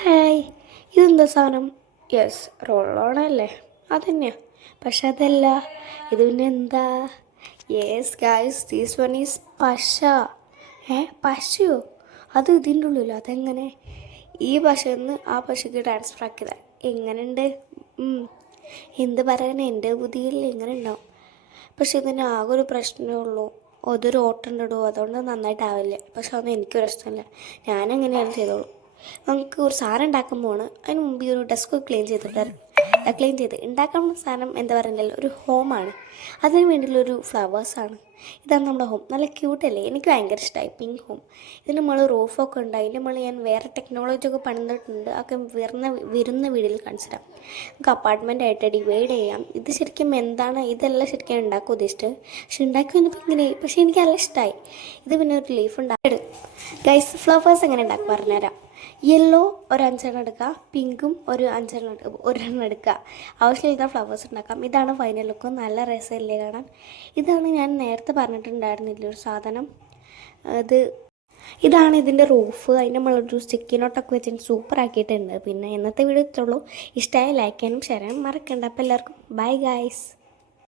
Hi, ഇതെന്താ സാധനം? Yes, റോളോണല്ലേ? അതന്നെയാണ്. പക്ഷെ അതല്ല, ഇത് പിന്നെ എന്താ? Yes guys, these one is പശ. പശയോ? അത് ഇതിൻ്റെ ഉള്ളിലോ? അതെങ്ങനെ? ഈ പശന്ന് ആ പശയ്ക്ക് ട്രാൻസ്ഫർ ആക്കിയതാ. എങ്ങനെയുണ്ട്? എന്ത് പറയാൻ, എൻ്റെ ബുദ്ധിയിൽ എങ്ങനെ ഉണ്ടാവും. പക്ഷെ ഇതിന് ആകെ ഒരു പ്രശ്നമേ ഉള്ളൂ. അതൊരു ഓട്ടമുണ്ടോ, അതുകൊണ്ട് നന്നായിട്ടാവില്ല. പക്ഷെ അതൊന്നും എനിക്ക് പ്രശ്നമില്ല. ഞാനെങ്ങനെയാണ് ചെയ്തോളൂ. നമുക്ക് ഒരു സാധനം ഉണ്ടാക്കാൻ പോവാണ്. അതിന് മുമ്പ് ഈ ഒരു ഡെസ്ക് ക്ലീൻ ചെയ്ത് ഉണ്ടാക്കാൻ സാധനം എന്താ പറയുന്നില്ല, ഒരു ഹോമാണ്. അതിന് വേണ്ടിയുള്ളൊരു ഫ്ലവേഴ്സാണ്. ഇതാണ് നമ്മുടെ ഹോം. നല്ല ക്യൂട്ടല്ലേ? എനിക്ക് ഭയങ്കര ഇഷ്ടമായി പിങ്ക് ഹോം. ഇതിന് നമ്മൾ റൂഫൊക്കെ ഉണ്ട്. അതിൻ്റെ നമ്മൾ ഞാൻ വേറെ ടെക്നോളജിയൊക്കെ പണിതിട്ടുണ്ട്. ഒക്കെ വരുന്ന വീഡിയോയിൽ കാണിച്ചിടാം. നമുക്ക് അപ്പാർട്ട്മെൻറ്റായിട്ട് ഡിവൈഡ് ചെയ്യാം. ഇത് ശരിക്കും എന്താണ്, ഇതെല്ലാം ശരിക്കും ഉണ്ടാക്കാൻ ഉദ്ദേശിച്ചത്. പക്ഷെ ഉണ്ടാക്കി വന്നപ്പോൾ ഇങ്ങനെ, പക്ഷേ എനിക്ക് നല്ല ഇഷ്ടമായി. ഇത് പിന്നെ ഒരു ലീഫ് ഉണ്ടാക്കി ഗൈസ്, ഫ്ലവേഴ്സ് എങ്ങനെ ഉണ്ടാക്കി പറഞ്ഞുതരാം. യെല്ലോ ഒരു 5 എടുക്കുക, പിങ്കും ഒരു 5 എടുക്കുക. ആവശ്യമില്ലാത്ത ഫ്ലവേഴ്സ് ഉണ്ടാക്കാം. ഇതാണ് ഫൈനൽ ലുക്ക്. നല്ല രസമല്ലേ കാണാൻ? ഇതാണ് ഞാൻ നേരത്തെ പറഞ്ഞിട്ടുണ്ടായിരുന്നില്ല ഒരു സാധനം. ഇതാണ് ഇതിൻ്റെ റൂഫ്. അതിന് നമ്മളൊരു സ്റ്റിക്കി നോട്ടൊക്കെ വെച്ചിട്ട് സൂപ്പർ ആക്കിയിട്ടുണ്ട്. പിന്നെ ഇന്നത്തെ വീഡിയോ ഇത്രയുള്ളൂ. ഇഷ്ടമായി ലൈക്ക് ചെയ്യാനും ഷെയർ ചെയ്യാനും മറക്കണ്ട. അപ്പോൾ എല്ലാവർക്കും ബൈ ഗൈസ്.